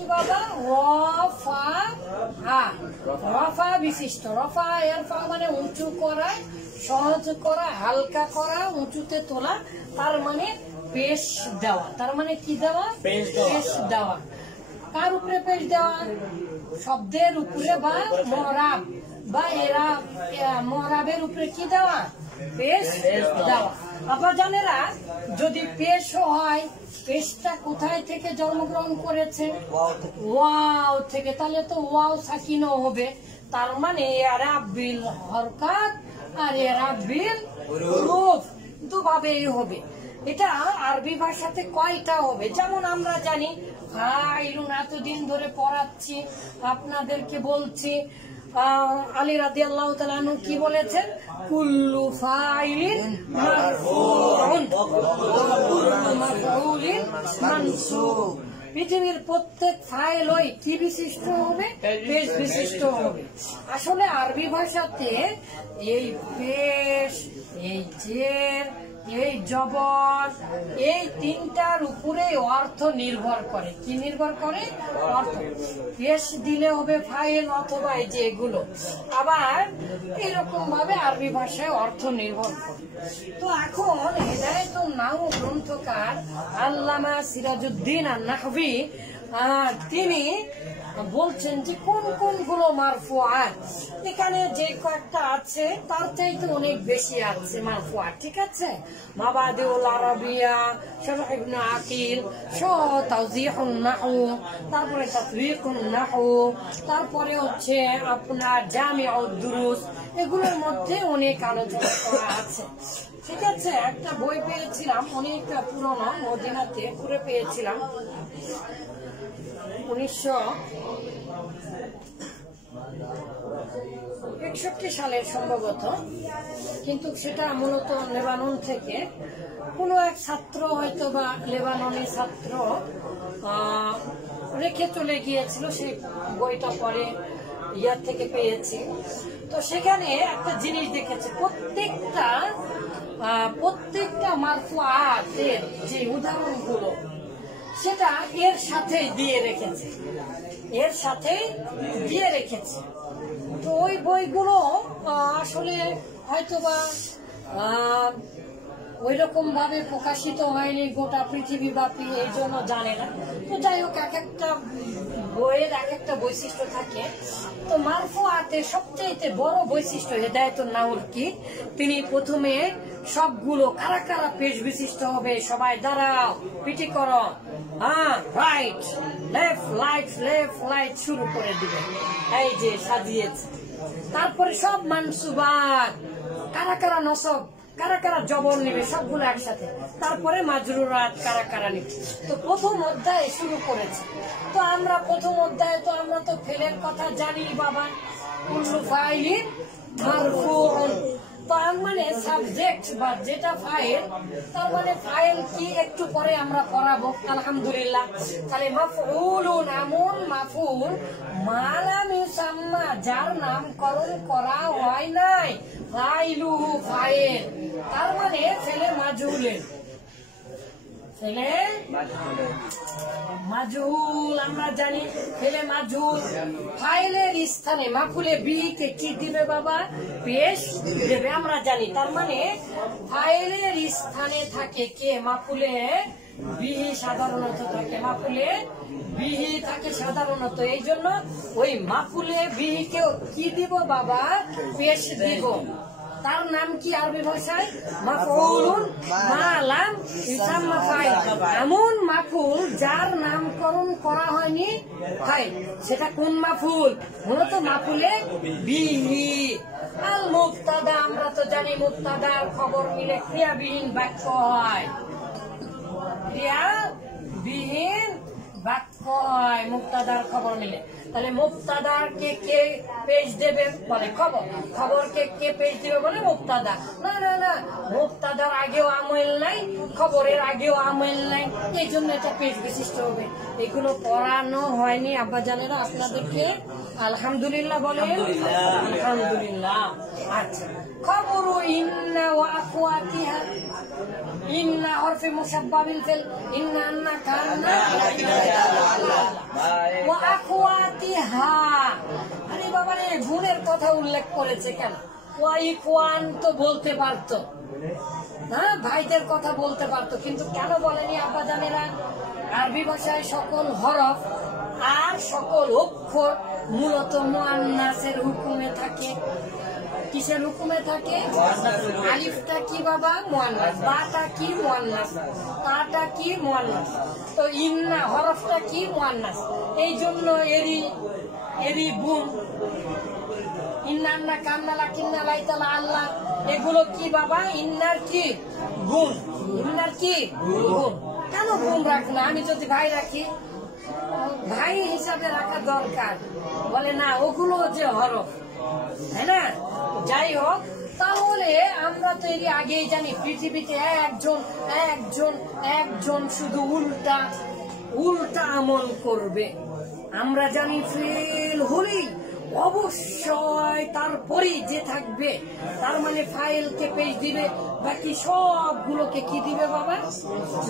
কি বাবা? রফা আ, রফা বিশিষ্ট। রফা এর ফা মানে উঁচু করা, সহজ করা, হালকা করা, উঁচুতে তোলা, তার মানে পেশ দেওয়া। তার মানে কি দেওয়া? পেশ দেওয়া। কার উপরে পেশ দেওয়া? শব্দের উপরে বা মরাব বা এরা মরাবের উপরে কি দেওয়া? পেশ দেওয়া। আবার জানেরা, যদি পেশ হয়, পেশটা কোথায় থেকে জন্মগ্রহণ করেছে? ওয়াও থেকে। তাহলে তো ওয়াও সাকিনও হবে। তার মানে এরাবিল হরকাত আর এরাবিল হুরুফ দুভাবেই হবে। এটা আরবি ভাষাতে কয়টা হবে? যেমন আমরা জানি ফাইলুন, এতদিন ধরে পড়াচ্ছি, আপনাদেরকে বলছি, আলী রাদিয়াল্লাহু তাআলা আনহু কি বলেছেন? কুল্লু ফাইলিন মারফুউন কুল্লু মাফউলিন মানসুব। পৃথিবীর প্রত্যেক ফাইল ওই কি বিশিষ্ট হবে? পেশ বিশিষ্ট হবে। আসলে আরবি ভাষাতে এই পেশ, এই জের, এই জবর, এই তিনটার উপরে অর্থ নির্ভর করে। কি নির্ভর করে? অর্থ। পেশ দিলে হবে ফাইল অথবা এই যে এগুলো। আবার এরকম ভাবে আরবি ভাষায় অর্থ নির্ভর করে। তো এখন হেদায়েতুন নাহু গ্রন্থকার আল্লামা সিরাজউদ্দিন আন-নাহবী তিনি বলছেন যে কোন কোন গুলো মারফুআত। এখানে যে কয়েকটা আছে তার চাইতে অনেক বেশি আছে মারফুআত। ঠিক আছে? মাবাদিউল আরাবিয়া, শারহ ইবনে আকিল, তাওযীহুন নাহু, তারপরে তাতবীকুন নাহু, তারপরে হচ্ছে আপনার জামিউদ দুরুস, এগুলোর মধ্যে অনেক আলোচনা করা আছে। ঠিক আছে? একটা বই পেয়েছিলাম, অনেকটা পুরনো, মদিনাতে ঘুরে পেয়েছিলাম, 1961 সালের সম্ভবত। কিন্তু সেটা মূলত লেবানন থেকে কোনো এক ছাত্র, হয়তো বা লেবাননি ছাত্র রেখে চলে গিয়েছিল। সেই বইটা পরে ইয়ার থেকে পেয়েছি। তো সেখানে একটা জিনিস দেখেছে, প্রত্যেকটা মারফুআতের যে উদাহরণগুলো সেটা এর সাথে দিয়ে রেখেছে, এর সাথে দিয়ে রেখেছে। তো ওই বইগুলো আসলে হয়তোবা ওই রকম ভাবে প্রকাশিত হয়নি গোটা পৃথিবী ব্যাপী, এই জন্য জানে না। তো যাই হোক, এক একটা বইয়ের এক একটা বৈশিষ্ট্য থাকে। তো মারফুআতের সবচেয়ে বড় বৈশিষ্ট্য হেদায়েতুন নাহুর কি? তিনি প্রথমে সবগুলো কারা কারা পেশ বিশিষ্ট হবে, সবাই দাঁড়াও, পিটি করো, হ্যাঁ, রাইট লেফট, লেফট রাইট শুরু করে দিবে। এই যে সাজিয়েছে। তারপরে সব মানসুবাত, কারা কারা নসব, কারা কারা জবর নিবে, সবগুলো একসাথে। তারপরে মাজরুরাত কারা কারা নিবে। তো প্রথম অধ্যায় শুরু করেছে। তো আমরা প্রথম অধ্যায়ে তো আমরা তো ফেলের কথা জানি বাবা, কুল্লু ফাইলিন মারফুউন। তার মানে সাবজেক্ট বা যেটা ফাইল, তার মানে ফাইল কি একটু পরে আমরা পড়াবো আলহামদুলিল্লাহ। তাহলে মাফউলুন, এমন মাফউল মা লাম ইউসাম্মা, যার নামকরণ করা হয় নাই, ফাইলুহু ফাইল, তার মানে ফেলে মাজহুলের, ফেলে মাজহুল। আমরা জানি ফেলে মাজহুল ফাইলের স্থানে মাফুলে বি কে কি দিবে বাবা? পেশ দেবে, আমরা জানি। তার মানে ফাইলের স্থানে থাকে কে? মাফুলে বিহি সাধারণত থাকে, মাফুলে বিহি থাকে সাধারণত। এই জন্য ওই মাফুলে বিহি কেও কি দিব বাবা? পেশ দিব। তার নাম কি আরবি ভাষায়? মাফউলুন মা লাম ইউসাম্মা ফাইল, এমন মাফউল যার নামকরণ করা হয়নি ফাইল। সেটা কোন মাফউল? মূলত মাফুলে বিহি। আল মুবতাদা, আমরা তো জানি মুবতাদার খবর মিলে ক্রিয়াবিহীন বাক্য হয়, ক্রিয়াবিহীন বাক্য হয় মুবতাদার খবর মিলে। তাহলে মুবতাদাকে কে পেশ দেবে? বলে খবর। খবরকে কে পেশ দেবে? বলে মুবতাদা। না না না, মুবতাদার আগেও আমল নাই, খবরের আগেও আমল নাই, এই জন্য এটা পেশ বিশিষ্ট হবে। এগুলো পড়ানো হয়নি আব্বাজানেরা আপনাদেরকে? আলহামদুলিল্লাহ বলেন। আলহামদুলিল্লাহ। আচ্ছা, খবরু ইন্না ওয়া আখওয়াতিহা, ইন্না হরফে মুশাব্বা বিল ফিল, ইন্না আন্না কান্না আখওয়াতিহা। আরে বাবা রে, বোনের কথা উল্লেখ করেছে কেন? ওয়াইখওয়ান তো বলতে পারতো, হ্যাঁ ভাইদের কথা বলতে পারতো, কিন্তু কেন বলেনি আব্বাজানেরা? আরবি ভাষায় সকল হরফ আর সকল অক্ষর মূলত মুআন্নাসের হুকুমে থাকে। কিসের হুকুমে থাকে? আলিফটা কি বাবা? মুআন্নাস। বাটা কি? মুআন্নাস। তাটা কি? মুআন্নাস। তো ইন্না হরফটা কি? মুআন্নাস। এই জন্য এরি বুন, ইন্না কান্না লাকিন্না লাইতালা আল্লাহ, এগুলো কি বাবা? ইন্নার কি? গুণ। ইন্নার কি? গুণ। কেন গুণ রাখনা? আমি যদি ভাই রাখি, ভাই হিসাবে রাখা দরকার। বলে না, ওগুলো যে হরফ, তাই না? যাই হোক, তাহলে আমরা তো এর আগেই জানি পৃথিবীতে একজন শুধু উল্টা আমল করবে। আমরা জানি ফেল হলেই অবশ্যই তারপরেই যে থাকবে, তার মানে ফাইলকে পেশ দিবে, বাকি সবগুলোকে কি দিবে বাবা?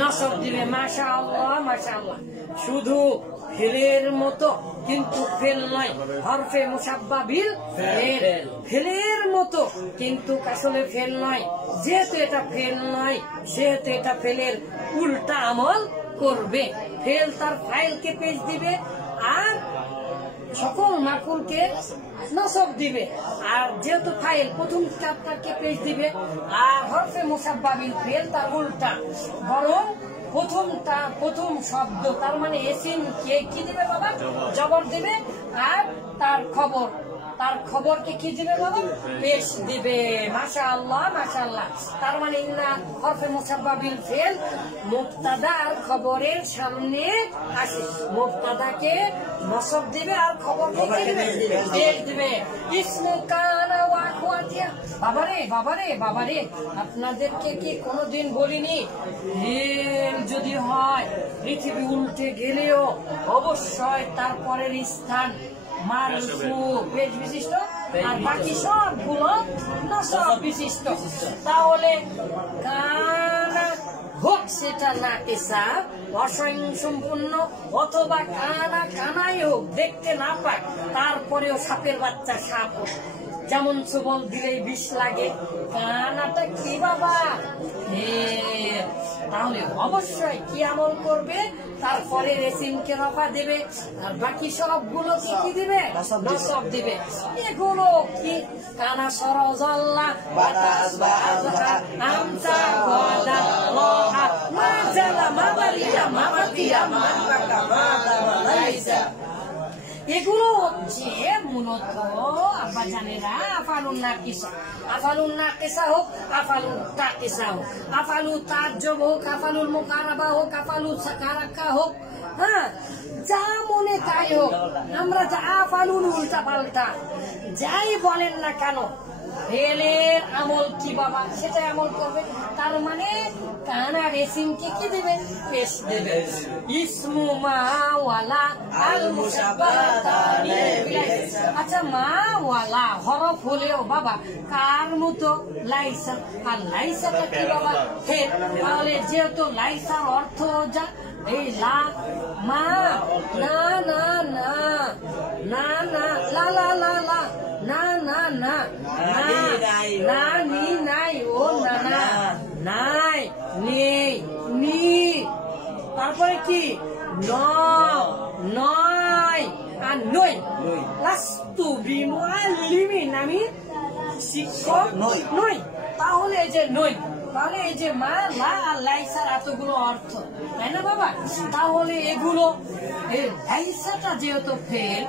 নসব দিবে। মাশাআল্লাহ মাশাআল্লাহ। শুধু ফেলের মতো, কিন্তু ফেল নয়, হরফে মুসাব্বাবিল ফেল, ফেলের মতো কিন্তু আসলে ফেল নয়। যেহেতু এটা ফেল নয়, সেহেতু এটা ফেলের উল্টা আমল করবে। ফেল তার ফাইলকে পেশ দিবে আর সকল মাকুলকে নসব দিবে। আর যেহেতু ফাইল প্রথম চ্যাপ্টারকে পেশ দিবে, আর হরফে মুসাব্বাবিল ফেল তার উল্টা, বরং প্রথম শব্দ, তার মানে এসিন কে কি দিবে বাবা? জবর দিবে। আর তার খবরকে কি দিবে বাবা? পেশ দিবে। মাশাআল্লাহ মাশাআল্লাহ। তার মানে ইন্না হরফে মুসাব্বাবিল ফেল মুবতাদা আর খবরের সামনে আসে। মুবতাদাকে নসব দিবে আর খবরকে কি দিবে? পেশ দিবে। ইসমু কানা ওয়া আখওয়াতিহা। বাবারে, আপনাদেরকে কি কোনোদিন বলিনি, ফেল যদি হয় পৃথিবী উল্টে গেলেও অবশ্যই তারপরের স্থান মারফু পেশ বিশিষ্ট, আর বাকি সবগুলো নসব বিশিষ্ট। তাহলে কানা হোক সেটা নাকিসা অসম্পূর্ণ, অথবা কানাই হোক দেখতে না পাক, তারপরেও সাপের বাচ্চা সাপ হোক, যেমন সুবল দিলেই বিষ লাগে, কানাটা কি বাবা? তাহলে অবশ্যই কি আমল করবে? তারপরে রেসিমকে রফা দেবে, আর বাকি সবগুলোকে কি দিবে? নসব দিবে। এগুলো কি? কানা সরজল্লা বাতাস বাজহা আমসা গদা লোহা মাজালা মাবারিয়া মাবাতিয়া মাবাকা মাদালাইসা। এগুলো হচ্ছে মূলত আব্বাজানেরা আফালুন নাকিসা হোক, আফালুন তাকিসা হোক, আফালু তাজ্জব হোক, আফালুল মুকারাবা হোক, আফালু সাকারাকা হোক, হ্যাঁ, যা মনে তাই হোক, আমরা যা আফালুল উল্টা পাল্টা যাই বলেন না কেন, ফেলের আমল কি বাবা? সেটা আমল করবে। তার মানে কানা রেসিমকে কি দেবে? পেশ দেবে। ইসমু মা ওয়ালা আল মুসাব্বাতানি। আচ্ছা, মা ওয়ালা হরফ হলেও বাবা কার মতো? লাইসা। আর লাইসাটা কি বাবা? ফেল। তাহলে যেহেতু লাইসার অর্থ যা, এই লা মা না না না না না লা লা লা লা না না না না নি নাই ও না না নাই নি, তারপরে কি? নয় আর নই। লাস্তু বিমুআল্লিমিন, আমি শিক্ষক নই। তাহলে এই যে নই, তাহলে এই যে মা লা আর লাইসার এতগুলো অর্থ, তাই না বাবা? তাহলে এগুলো লাইসাটা যেহেতু ফেল,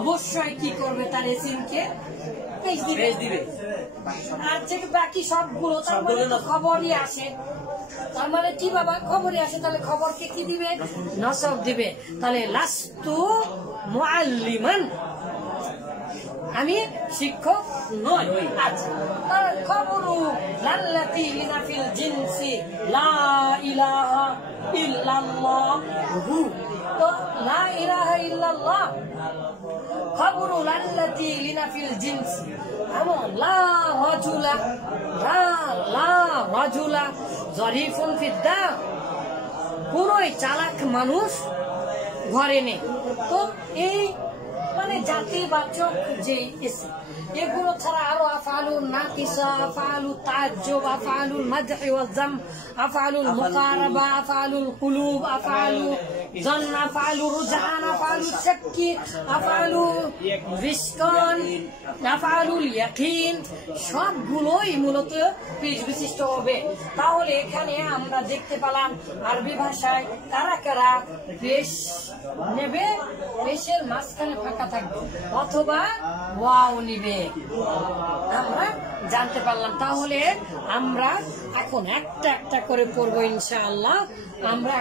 অবশ্যই কি করবে? তার এসিমকে পেশ দিবে। আর যে বাকি সবগুলো তার মানে তো খবরই আসে, তার মানে কি বাবা? খবরই আসে। তাহলে খবরকে কি দিবে? নসব দিবে। তাহলে লাস্তু মুআল্লিমান, আমি শিক্ষক নই। আচ্ছা, খবরু লাল্লাতি লিনাফিল জিনসি লা ইলাহা ইল্লাল্লাহ, তো লা ইলাহা ইল্লাল্লাহ খবরু লাল্লাতি লিনাফিল জিনসি, এমন লা রাজুলা জরিফুন ফিদ্দা, পুরোই চালাক মানুষ ঘরে নেই। তো এই মানে জাতিবাচক যে ইসম, এগুলো ছাড়া আরো আফআলুন নাকিসা, আফআলুত তাআজ্জুব, আফআলুল মাদহি ওয়াজ যাম, আফআলুল মুকারাবা, আফআলুল কুলুব, আফআলু জন, আফআলু রুজআন, আফআলু শাক্কি, আফআলু রিশকান, আফআলুল ইয়াকিন, সবগুলোই মূলত পেশ বিশিষ্ট হবে। তাহলে এখানে আমরা দেখতে পেলাম আরবি ভাষায় কারা কারা পেশ নেবে, পেশের মাঝখানে ফাঁকা থাকবে অথবা ওয়াও নিবে, আমরা জানতে পারলাম। তাহলে আমরা এখন একটা একটা করে পড়বো ইনশাআল্লাহ। আমরা